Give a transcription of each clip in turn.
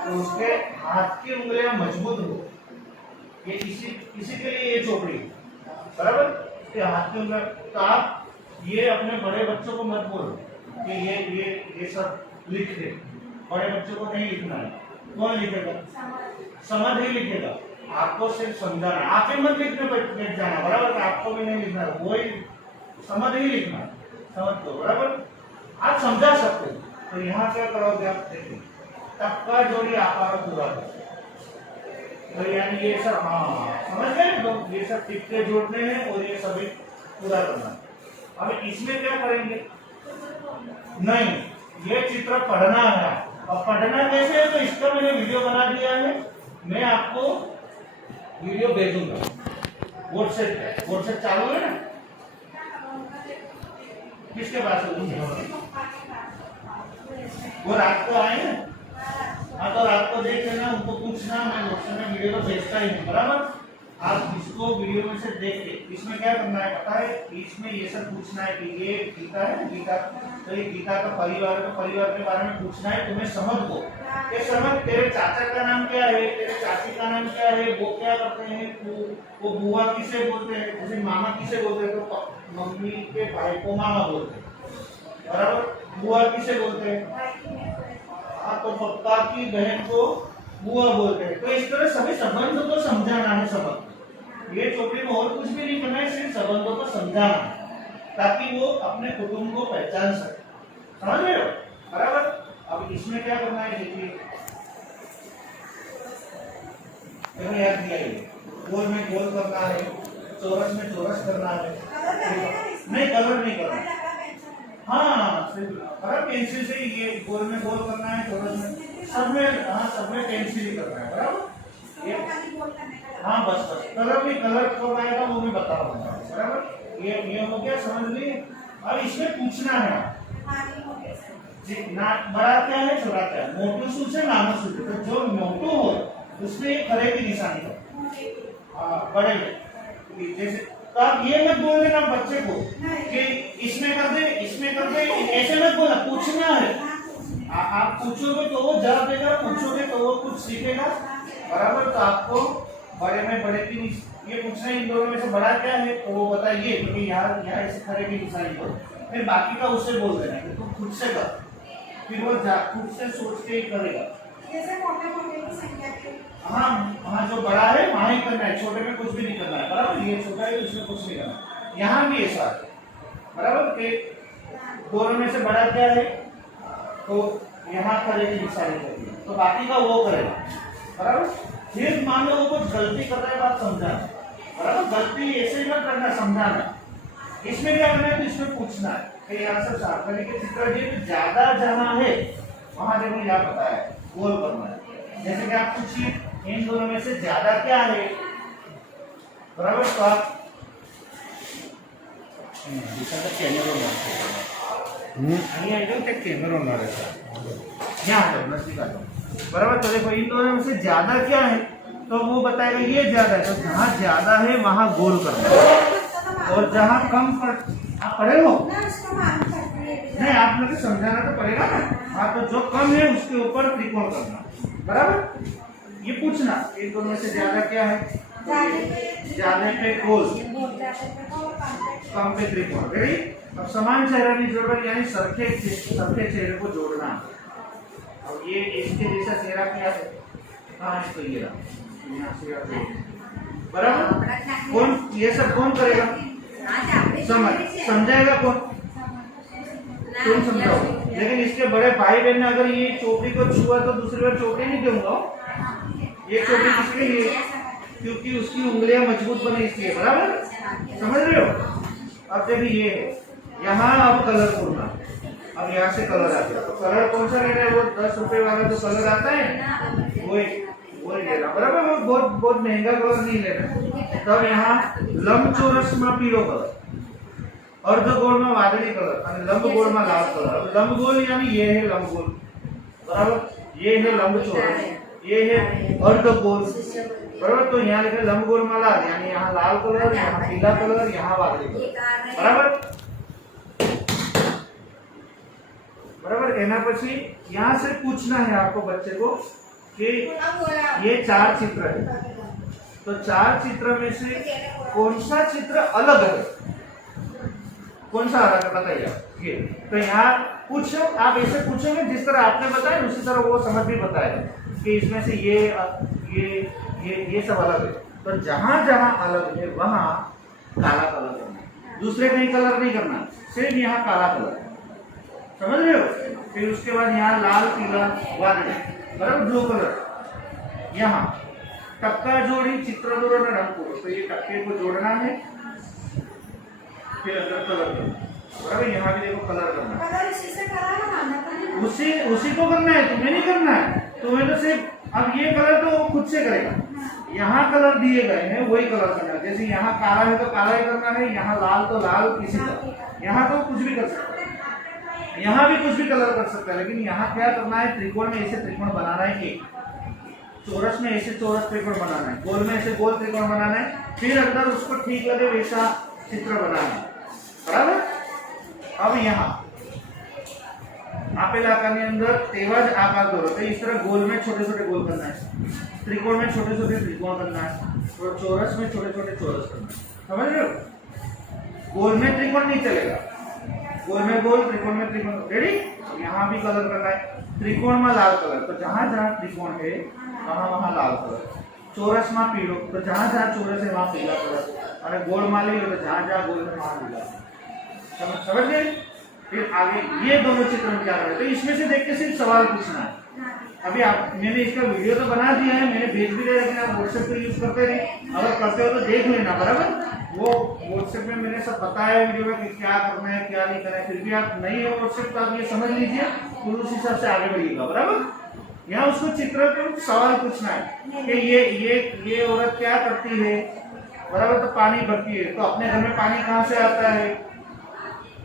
तो उसके हाथ की उंगलियां मजबूत हो। ये इसी के लिए ये चोपड़ी, बराबर। उसके हाथ की उंगलियां, तो आप ये अपने बड़े बच्चों को मत बोलो कि ये सब लिख दे। बड़े बच्चों को नहीं लिखना है। कौन लिखेगा? समझ ही लिखेगा। आपको सिर्फ समझाना है। आप ही मत लिखने बैठ जाना, बराबर। आपको भी नहीं लिखना है, वही समझ ही लिखना, समझ दो, बराबर। आप समझा सकते हो। तो यहाँ क्या करोगे आप? देखिए, टक्का जोड़ी आकार पूरा करो। तो यानी ये सब, हाँ समझ गए। तो ये सब टिक्के जोड़ने हैं और ये सभी पूरा करना है। अब इसमें क्या करेंगे? नहीं, ये चित्र पढ़ना है। और पढ़ना कैसे है? तो इसका मैंने वीडियो बना दिया है, मैं आपको वीडियो भेजूंगा व्हाट्सएप पे। व्हाट्सएप चालू है ना? किसके पास है? वो रात को आए ना? हाँ, तो रात को देख लेना, उनको पूछना। मैं व्हाट्सएप में वीडियो तो भेजता ही हूँ, बराबर। आप इसको वीडियो में से देख के इसमें क्या करना है पता है? इसमें ये सब पूछना है कि ये गीता है, गीता, तो ये गीता का परिवार के बारे में पूछना है। तुम्हें समझ दो, ये समझ। तेरे चाचा का नाम क्या है, तेरे चाची का नाम क्या है, वो क्या करते हैं, वो बुआ किसे बोलते हैं, जैसे मामा किसे बोलते हैं, तो मम्मी के भाई को मामा बोलते हैं, बराबर। बुआ किसे बोलते हैं? तो पप्पा की बहन को बुआ बोलते हैं। तो इस तरह सभी संबंधों को समझाना है सबक। ये चोपड़ी में और कुछ भी नहीं करना है, सिर्फ संबंधों को समझाना, ताकि वो अपने कुटुंब को पहचान सके। समझ रहे हो? बराबर। अब इसमें क्या करना है? देखिए, याद किया, गोल में गोल करना है, चौरस में चौरस करना है। नहीं, कलर नहीं करना। हाँ, सिर्फ पेंसिल से ये गोल में गोल करना है, चौरस में, सब में, हाँ सब में पेंसिल ही करना है, बराबर। ये हाँ, बस कलर भी, कलर कब आएगा वो भी बता रहा हूँ, बराबर। ये हो गया, समझ लिए। अब इसमें पूछना है ना, बड़ा क्या है, छोटा क्या है, मोटू सूच है, नानो सूच है। तो जो मोटू हो उसमें एक खरे की निशानी हो, हाँ बड़े में। जैसे तो आप ये मत बोल देना बच्चे को कि इसमें कर दे, इसमें कर दे, ऐसे मत बोलना। पूछना है। आप पूछोगे तो वो जवाब देगा, पूछोगे तो वो कुछ सीखेगा, बराबर। तो आपको बड़े में बड़े की ये पूछना है, इन दोनों में से बड़ा क्या है, तो वो बताइए, क्योंकि यहाँ ऐसे खरे की निशानी करो। फिर बाकी का उससे बोल देना है, तो खुद से कर, फिर वो खुद से सोच के ही करेगा। हाँ, जो बड़ा है वहाँ ही करना है, छोटे में कुछ भी नहीं करना है, बराबर। ये छोटा है, उसमें कुछ नहीं करना है। यहाँ भी ऐसा है, बराबर। के दोनों में से बड़ा क्या है, तो यहाँ खरे की निशानी करेगी, तो बाकी का वो करेगा, बराबर। फिर मान लो वो कुछ गलती कर रहा है, बात समझाना, बराबर। गलती ऐसे मत करना, समझाना। इसमें क्या करना है? तो इसमें पूछना है कि यहाँ से साफ करने के चित्र जी ज्यादा जहाँ है वहां देखो, यहाँ पता है गोल करना है। जैसे कि आप पूछिए, इन दोनों में से ज्यादा क्या है, बराबर। तो आप बराबर। तो देखो, इन दोनों में से ज्यादा क्या है, तो वो बताएगा ये ज्यादा है। तो जहाँ ज्यादा है वहां गोल करना है, और जहाँ कम पर आप पढ़े हो नहीं, आप लोग समझाना तो पड़ेगा ना। हाँ, तो जो कम है उसके ऊपर त्रिकोण करना, बराबर। ये पूछना इन दोनों में से ज्यादा क्या है, ज्यादा पे गोल, कम पे त्रिकोण। रेडी? अब समान चेहरा नहीं जोड़ना, यानी सरखे चेहरे को जोड़ना। अब ये इसके जैसा चेहरा क्या है, हाँ इसको ये रहा, बराबर। कौन ये सब कौन करेगा? समझाएगा कौन? तुम समझाओ। लेकिन इसके बड़े भाई बहन ने अगर ये चोपड़ी को छुआ तो दूसरी बार चोपड़ी नहीं दूंगा। ये चोपड़ी किसके लिए? क्योंकि उसकी उंगलियां मजबूत बने इसलिए, बराबर। समझ रहे हो? अब देखिए, ये है यहाँ, अब कलर करना। अब यहाँ से कलर आ गया, तो कलर कौन सा लेना है? वो 10 रुपए वाला जो कलर आता है वो लेना, बराबर। वो बहुत महंगा कलर नहीं लेना। तब यहाँ लंबचौरस में पीलो कलर, अर्धगोल में वादળી कलर और लंबगोल में लाल कलर। लंबगोल यानी ये है लंबगोल, बराबर। ये है लंबचौरस, ये है अर्धगोल, बराबर। तो यहाँ लिखे लंबगोल में लाल, यानी यहाँ लाल कलर, यहाँ पीला कलर, यहाँ वादળી कलर, बराबर। बराबर। एना પછી यहाँ से पूछना है आपको बच्चे को कि ये 4 चित्र है, तो 4 चित्र में से कौन सा चित्र अलग है, कौन सा अलग है बताइए आप। ये तो यहाँ कुछ आप ऐसे पूछोगे जिस तरह आपने बताया उसी तरह वो समझ भी बताए कि इसमें से ये सब अलग है। तो जहां जहां अलग है वहां काला कलर करना है, दूसरे कहीं कलर नहीं करना, सिर्फ यहाँ काला कलर, समझ रहे हो। फिर उसके बाद यहाँ लाल पीला वादળી बराबर, ब्लू कलर। यहाँ टक्का जोड़ी चित्र दो रंग, तो ये टक्के को जोड़ना है, फिर अंदर कलर करना बराबर। यहाँ भी देखो कलर करना है, उसी को करना है, तुम्हें नहीं करना है, तुम्हें तो सिर्फ अब ये कलर तो वो खुद से करेगा। यहाँ कलर दिए गए हैं वही कलर करना है, जैसे यहाँ काला है तो काला ही करना है, यहाँ लाल तो लाल, किसी तरह यहाँ तो कुछ भी कर सकते हैं, यहाँ भी कुछ भी कलर कर सकता है। लेकिन यहाँ क्या करना है, त्रिकोण में ऐसे त्रिकोण बनाना है, एक चौरस में ऐसे चौरस त्रिकोण बनाना है, गोल में ऐसे गोल त्रिकोण बनाना है, फिर अंदर उसको ठीक लगे वैसा चित्र बनाना है बराबर। अब यहाँ આપેલ આકારની અંદર તેવા જ આકાર દોરો, तो इस तरह गोल में छोटे छोटे गोल करना है, त्रिकोण में छोटे छोटे त्रिकोण करना है, और चौरस में छोटे छोटे चौरस करना है, समझ रहे हो। गोल में त्रिकोण नहीं चलेगा, गोल में गोल, त्रिकोण में त्रिकोण, रेडी। यहाँ भी कलर करना है, त्रिकोण में लाल कलर, तो जहां जहां त्रिकोण है वहां वहां लाल कलर, चौरस में पीलो, तो जहां जहां चौरस है वहां पीला कलर, और गोल में ली तो जहां जहां गोल है वहां पीला, समझ गए। फिर आगे ये दोनों चित्र में क्या रहे, तो इसमें से देख के सिर्फ सवाल पूछना है। अभी आप, मैंने इसका वीडियो तो बना दिया है, मैंने भेज भी दिया, लेकिन आप व्हाट्सएप पे यूज करते नहीं, अगर करते हो तो देख लेना बराबर। वो व्हाट्सएप में मैंने सब बताया वीडियो में कि क्या करना है क्या नहीं करना है, फिर भी आप नहीं हो व्हाट्सएप तो आप ये समझ लीजिए, तो उस हिसाब से आगे बढ़िएगा बराबर। यहाँ उसको चित्र पर सवाल पूछना है कि ये औरत क्या करती है बराबर, तो पानी भरती है, तो अपने घर में पानी कहाँ से आता है,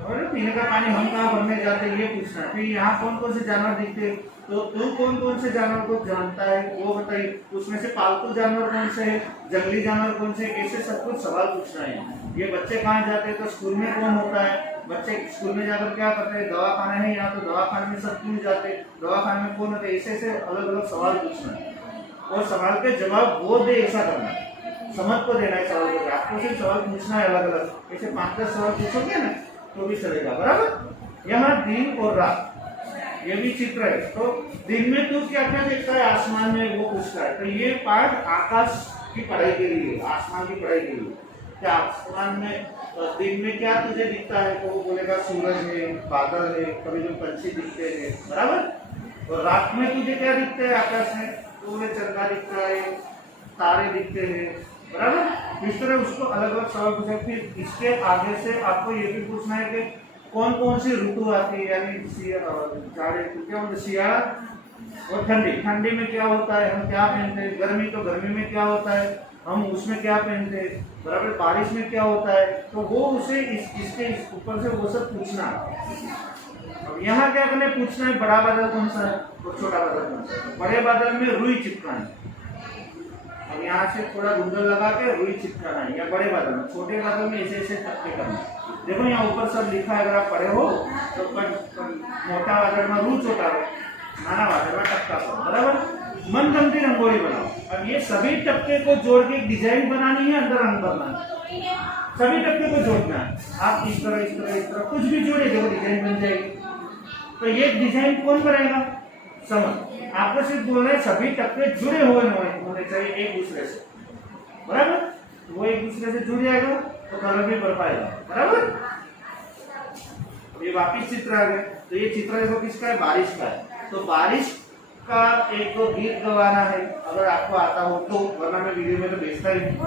और पीने का पानी हम कहाँ भरने जाते हैं, ये पूछना है। फिर यहाँ कौन कौन से जानवर दिखते, तो तू कौन कौन से जानवर को जानता है वो बताइए, उसमें से पालतू जानवर कौन से है, जंगली जानवर कौन से, ऐसे सब कुछ सवाल पूछना है। ये बच्चे कहाँ जाते हैं, तो स्कूल में कौन होता है, बच्चे स्कूल में जाकर क्या करते हैं, दवाखाना है यहाँ, तो दवाखाने में सब क्यों जाते, दवाखाने में कौन होते, ऐसे ऐसे अलग अलग सवाल पूछना है, और सवाल के जवाब वो दे ऐसा करना है, समझ को देना है सवाल को, आपको सिर्फ सवाल पूछना है अलग अलग, ऐसे 5-10 सवाल पूछोगे ना तो भी चलेगा बराबर। यहाँ दिन और रात ये भी चित्र है, तो दिन में तू क्या क्या देखता है आसमान में वो पूछता है, तो ये पार्ट आकाश की पढ़ाई के लिए, आसमान की पढ़ाई के लिए, क्या आसमान में दिन में क्या तुझे दिखता है, तो वो बोलेगा सूरज है, बादल है, कभी जो पंछी दिखते हैं बराबर। और रात में तुझे क्या दिखता है आकाश में, तो बोले चंदा दिखता है, तारे दिखते हैं बराबर। इस तरह उसको अलग अलग सवाल पूछा। फिर इसके आगे से आपको ये भी पूछना है कि कौन कौन सी ऋतु आती है, यानी शियाला और ठंडी, ठंडी में क्या होता है, हम क्या पहनते हैं, गर्मी तो गर्मी में क्या होता है, हम उसमें क्या पहनते हैं बराबर, बारिश में क्या होता है, तो वो उसे इसके ऊपर से वो सब पूछना है। अब यहाँ क्या करना है, पूछना है बड़ा बादल कौन सा है और छोटा बादल कौन सा है। बड़े बादल में रुई चिपकाना है, अब यहाँ से थोड़ा धुंधल लगा के रुई चिपकाना है, या बड़े बादल में, छोटे बादल में ऐसे ऐसे टक्के करना है। देखो यहाँ ऊपर सब लिखा है, अगर आप पढ़े हो तो मोटा बादल में रू छोटा है, नाना बादल में टक्का बराबर। मनगमती रंगोली बनाओ। अब ये सभी टक्के को जोड़ के एक डिजाइन बनानी है, अंदर रंग भरना है, सभी टक्के को जोड़ना है। आप इस तरह इस तरह इस तरह कुछ भी जोड़े, देखो डिजाइन बन जाएगी। तो ये डिजाइन कौन बनाएगा, समझ, आपको सिर्फ बोलना है सभी टक्के जुड़े हुए होने चाहिए एक दूसरे से बराबर। वो एक दूसरे से जुड़ जाएगा तो कलर भी भर पाएगा बराबर। ये वापिस चित्र आ गए, तो ये चित्र देखो किसका है, बारिश का है। तो बारिश का एक तो गीत गवाना है, अगर आपको आता हो तो, वरना मैं वीडियो में तो भेजता ही नहीं।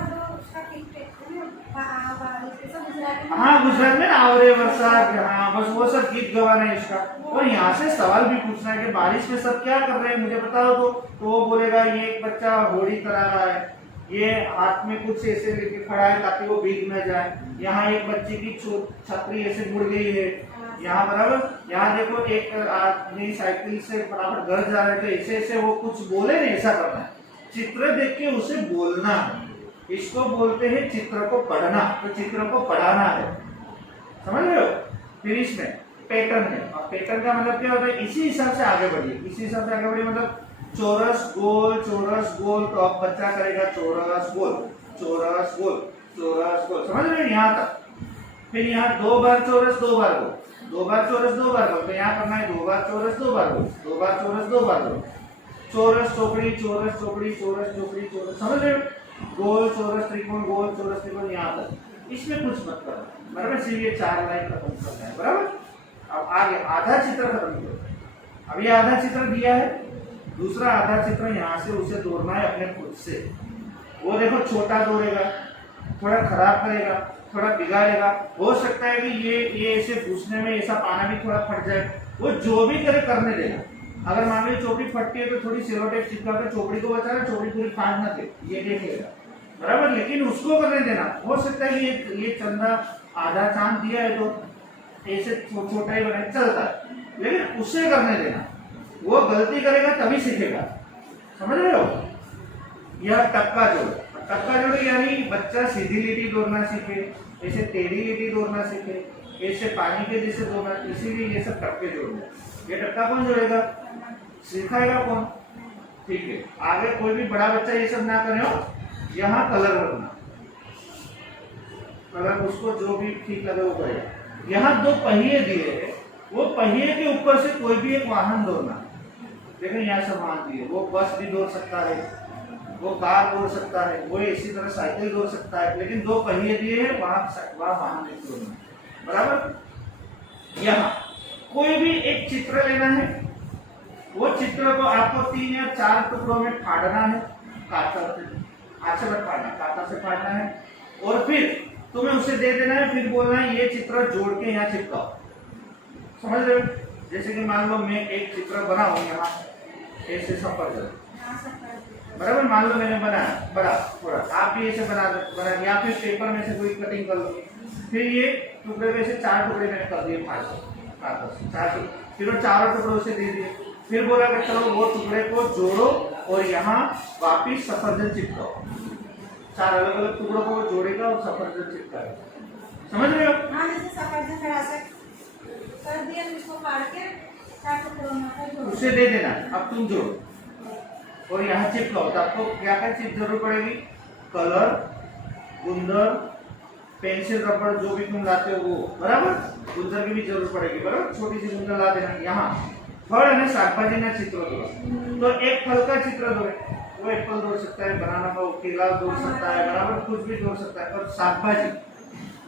हाँ गुजरात में आवरे बरसात, हाँ बस वो सब गीत गवाना है इसका। और यहाँ से सवाल भी पूछना है कि बारिश में सब क्या कर रहे हैं मुझे बताओ, तो वो बोलेगा ये एक बच्चा होड़ी करा रहा है, ये हाथ में कुछ ऐसे लेके खड़ा है ताकि वो भीग न जाए, यहाँ एक बच्चे की छतरी ऐसे मुड़ गई है यहाँ बराबर। यहाँ देखो एक आदमी साइकिल से फटाफट घर जा रहे थे, ऐसे ऐसे वो कुछ बोले नहीं, ऐसा करना है। चित्र देख के उसे बोलना है, इसको बोलते हैं चित्र को पढ़ना। तो चित्र को पढ़ाना है, समझ रहे हो। फिर इसमें पैटर्न है, और पैटर्न का मतलब क्या होता है, इसी हिसाब से आगे बढ़िए, इसी हिसाब से आगे बढ़िए मतलब चौरस गोल तो अब बच्चा करेगा चौरस गोल चौरस गोल चौरस गोल, समझ रहे हैं यहाँ तक। फिर यहाँ 2 बार चौरस 2 बार गोल, 2 बार चौरस 2 बार गोल, तो यहाँ करना है 2 बार चौरस 2 बार गोल, 2 बार चौरस 2 बार गोल, चौरस चौकड़ी चौरस चौकड़ी चौरस चौकड़ी चौरस, समझ रहे हो? गोल चौरस त्रिकोण यहाँ तक। इसमें कुछ मत करो, बराबर, सिर्फ ये 4 लाइन खत्म करना है, बराबर। अब आगे आधा चित्र खत्म करो। अब ये आधा चित्र दिया है, दूसरा आधा चित्र यहाँ से उसे तोड़ना है अपने खुद से। वो देखो छोटा तोड़ेगा, थोड़ा खराब करेगा, थोड़ा बिगाड़ेगा, हो सकता है कि ये ऐसे घुसने में ऐसा पाना भी थोड़ा फट जाए, वो जो भी करे करने देगा। अगर मान लो चोपड़ी फटती है तो थोड़ी सेलो टेप चिपका कर चोपड़ी को बचाना, चोपड़ी पूरी फाड़ ना दे, ये देख लेगा, बराबर, लेकिन उसको करने देना। हो सकता है कि ये चंदा आधा चांद दिया है तो ऐसे छोटा ही बनाए चलता है, लेकिन उससे करने देना। वो गलती करेगा तभी सीखेगा, समझ रहे हो? यह टक्का जोड़ यानी बच्चा सीधी लिटी दौड़ना सीखे, ऐसे टेढ़ी लिटी दौड़ना सीखे, ऐसे पानी के जैसे दौड़ना, इसीलिए ये सब टक्के जोड़ना। ये टक्का कौन जोड़ेगा, सिखाएगा कौन? ठीक है, आगे कोई भी बड़ा बच्चा ये सब ना करे हो। यहाँ कलर भरना, कलर उसको जो भी ठीक लगे वो करेगा। यहाँ 2 पहिए दिए हैं, वो पहिए के ऊपर से कोई भी एक वाहन दौड़ना। देखो यहाँ सब वाहन दिए, वो बस भी दौड़ सकता है, वो कार दौड़ सकता है, वो इसी तरह साइकिल दौड़ सकता है, लेकिन 2 पहिए दिए हैं, वहां वाहन नहीं दौड़ना, बराबर। यहाँ कोई भी एक चित्र लेना है, वो चित्र को आपको 3 या 4 टुकड़ों में फाड़ना है, कातर से, हाथ से मत फाड़ना, कातर से फाड़ना है, और फिर तुम्हें उसे दे देना है, फिर बोलना है ये चित्र जोड़ के यहाँ चिपकाओ, समझ रहे हो? जैसे कि मान लो मैं एक चित्र बनाऊं यहाँ ऐसे सफरजन, बराबर, मान लो मैंने बनाया बड़ा थोड़ा, आप भी ऐसे बना, या फिर पेपर में से कोई कटिंग कर लो। फिर ये टुकड़े में से 4 टुकड़े मैंने कर दिए, 5 4 टुकड़े, फिर वो 4 टुकड़ों से दे दिए, फिर बोला कि चलो वो टुकड़े को जोड़ो और यहाँ वापिस सफरजन चिपकाओ। 4 अलग अलग टुकड़ों को जोड़ेगा और सफरजन चिपकाएगा, समझ रहे हो? हाँ, जैसे सफरजन ऐसे कर दिया, इसको काट के 4 टुकड़ों में उसे दे देना। अब तुम जोड़ो और यहाँ चिपकाओ, तो आपको क्या चीज जरूरत पड़ेगी? कलर, गुंदर, पेंसिल, रबड़, जो भी तुम लाते हो वो, बराबर, गुंदर की भी जरूरत पड़ेगी, बराबर, छोटी सी गुंदर ला देना। यहाँ फल है शाकभाजी ना चित्र दो, तो एक फल का चित्र दो, वो एप्पल दौड़ सकता है, बनाना का केला दौड़ सकता है, बराबर, कुछ भी दौड़ सकता है। और शाकभाजी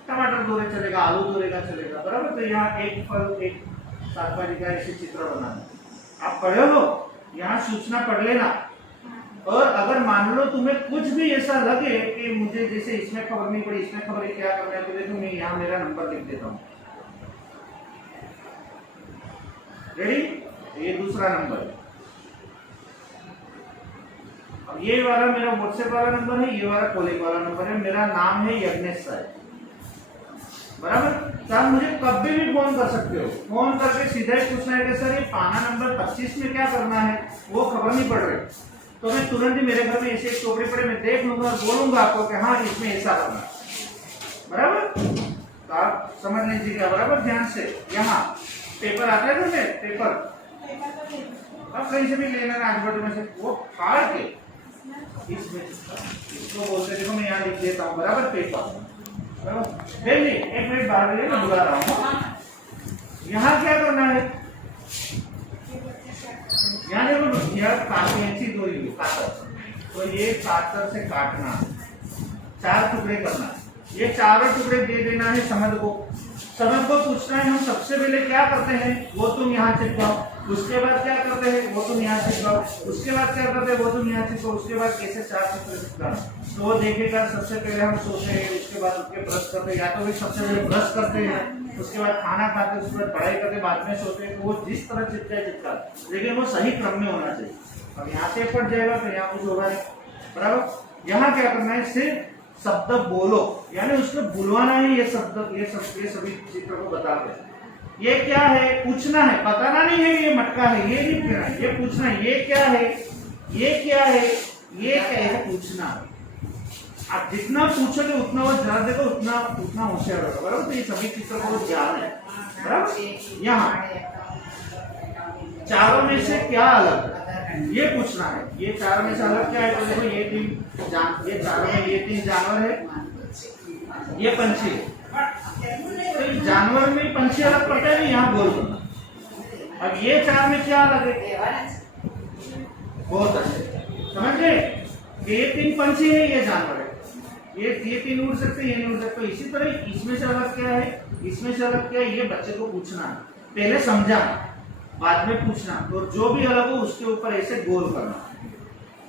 टमाटर दौड़े चलेगा, आलू दौड़ेगा चलेगा, बराबर। तो यहाँ एक फल एक शाकभाजी का ऐसे चित्र बनाना। आप पढ़े हो, यहाँ सूचना पढ़ लेना। और अगर मान लो तुम्हें कुछ भी ऐसा लगे कि मुझे जैसे इसमें खबर नहीं पड़ी, इसमें खबर है, क्या करना है, तो देखो मैं यहाँ मेरा नंबर लिख देता हूँ, रेडी? ये दूसरा नंबर है। अब ये वाला मेरा व्हाट्सएप वाला नंबर है, ये वाला कॉलेज वाला नंबर है, मेरा नाम है यज्ञेश सर, बराबर। तो आप मुझे कभी भी फोन कर सकते हो, फोन करके सीधा ही पूछना है कि सर ये पाना नंबर 25 में क्या करना है, वो खबर नहीं पड़ रही, तो मैं तुरंत ही मेरे घर में ऐसे एक टोकरी पड़े, मैं देख लूंगा और बोलूंगा आपको कि हाँ इसमें ऐसा करना, बराबर। तो आप समझ लीजिएगा, बराबर, ध्यान से। यहाँ पेपर आता है ना, पेपर आप कहीं से भी लेना ना, आजू में से वो फाड़ के इसमें इसको बोलते, देखो मैं यहाँ लिख देता हूँ, बराबर, पेपर, बराबर। देखिए एक मिनट बाहर ले, मैं बुला रहा हूँ। यहाँ क्या करना है, यहाँ देखो यह कैंची दो कातर, तो ये कातर से काटना, 4 टुकड़े करना, ये 4 टुकड़े दे देना है समझ को। समझ को पूछना है हम सबसे पहले क्या करते हैं, वो तुम यहाँ चिपकाओ, उसके बाद क्या करते हैं, वो तुम यहाँ चिपकाओ, उसके बाद क्या करते हैं, वो तुम यहाँ चिपकाओ, उसके बाद कैसे 4 चित्र चिपकाना। तो वो देखेगा, सबसे पहले हम सोते हैं, उसके बाद उसके ब्रश करते हैं, या तो भी सबसे पहले ब्रश करते हैं, उसके बाद खाना खाते हैं, उसके बाद पढ़ाई करते, बाद में सोते हैं। तो वो जिस तरह चिपका, लेकिन वो सही क्रम में होना चाहिए। अब यहाँ से फट जाएगा तो यहाँ कुछ होगा नहीं, बराबर। यहाँ क्या करना है, सिर्फ शब्द बोलो, यानी उसको बुलवाना है, ये शब्द, ये सभी चित्र को बता दे। ये क्या है, पूछना है, बताना नहीं है ये मटका है, ये नहीं कहना, ये पूछना है, ये क्या है, ये क्या है, ये क्या है, पूछना है। आप जितना पूछोगे उतना वो ध्यान देगा, उतना होशियार होगा, बराबर। तो ये सभी चित्र को ध्यान है, बराबर। यहाँ 4 में से क्या अलग है, ये पूछना है। ये चारों में से अलग क्या है? तो देखो ये चारों में ये 3 जानवर है, ये पंछी है। तो इस जानवर में पंछी अलग पड़ता है, नहीं यहाँ गोल करना। अब ये 4 में क्या अलग है? बहुत अच्छे समझ गए। ये 3 पंछी है, ये जानवर है, ये 3 उड़ सकते, ये नहीं उड़ सकते। इसी तरह इसमें से अलग क्या है, इसमें से अलग क्या है, ये बच्चे को पूछना है, पहले समझाना, बाद में पूछना। तो जो भी अलग हो उसके ऊपर ऐसे गोल करना।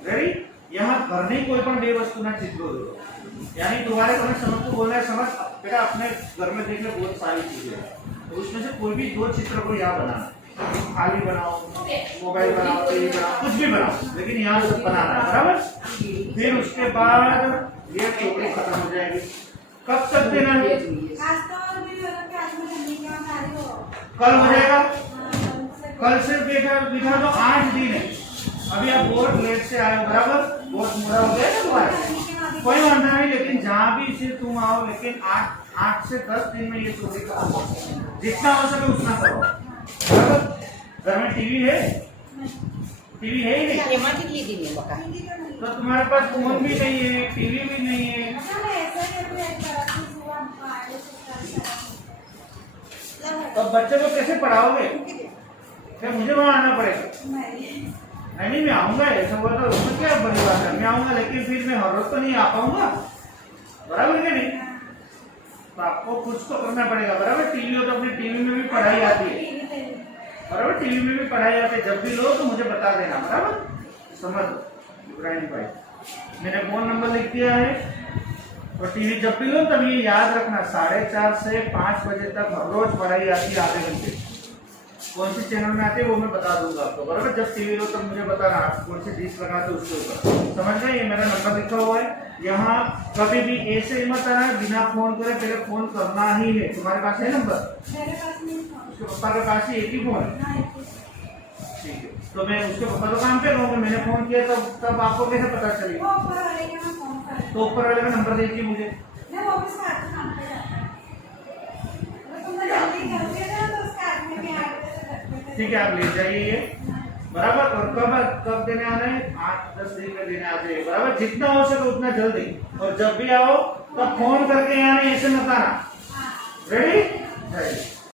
रेडी? यहाँ घर नहीं कोई पण बे वस्तु ना चित्र दो, यानी तुम्हारे को समझ को बोलना है, समझ बेटा अपने घर में देखने बहुत सारी चीजें हैं, तो उसमें से कोई भी 2 चित्र को यहाँ बनाना। खाली बनाओ, मोबाइल बनाओ, टीवी बनाओ, कुछ भी बनाओ, लेकिन यहाँ सब बनाना है, बराबर? फिर उसके बाद ये टोकरी खत्म हो जाएगी। कब तक देना है? कल हो जाएगा। कल से बिठा दो 8 दिन है। अभी आप बहुत लेट से आए हो, बराबर? बहुत बुरा हो गया ना तुम्हारा, कोई वादा नहीं, लेकिन जहाँ भी इसे तुम आओ, लेकिन 8 से 10 दिन में ये चोरी करो, जितना हो सके उतना करो, बराबर? घर में टीवी है? टीवी है ही नहीं, तो तुम्हारे पास फोन भी नहीं है, टीवी भी नहीं है, तो बच्चे को कैसे पढ़ाओगे? क्या मुझे वहाँ आना पड़ेगा? नहीं, मैं आऊंगा, ऐसा हुआ तो उसमें क्या बड़ी बात है, मैं आऊंगा, लेकिन फिर मैं हर रोज तो नहीं आ पाऊंगा, बराबर है नहीं? तो आपको कुछ तो करना पड़ेगा, बराबर? टीवी हो तो अपनी टीवी में भी पढ़ाई आती है, बराबर? टीवी में भी पढ़ाई आती है, जब भी लो तो मुझे बता देना, बराबर? समझ इब्राहिम भाई, मैंने फोन नंबर लिख दिया है। और टीवी जब भी लो तब ये याद रखना, 4:30 से 5 बजे तक हर रोज पढ़ाई आती है, आधे घंटे। कौन सी चैनल में आती है वो मैं बता दूंगा आपको, बराबर? जब टीवी लो तब मुझे बताना कौन सी डिश लगाते उसके ऊपर, समझ गए? ये मेरा नंबर लिखा हुआ है। यहाँ कभी भी ऐसे ही मत आना बिना फोन करे, पहले फोन करना ही है। तुम्हारे पास है नंबर? उसके पापा के पास ही एक ही फोन है, ठीक है? तो मैं उसके पापा तो काम पे रहूंगा, मैंने फोन किया तब आपको कैसे पता चलेगा? तो ऊपर वाले का नंबर दीजिए मुझे। ठीक है, आप ले जाइए ये, बराबर? और कब देने आना है? 8-10 दिन में देने आ जाइए, बराबर? जितना हो सके उतना जल्दी। और जब भी आओ तब फोन करके यहाँ ऐसे मत आना। रेडी?